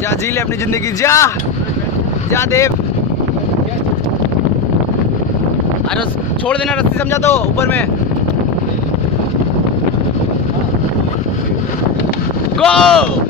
जा जी ले अपनी जिंदगी, जा जा देव। अरे छोड़ देना रस्सी, समझा तो ऊपर में। गो।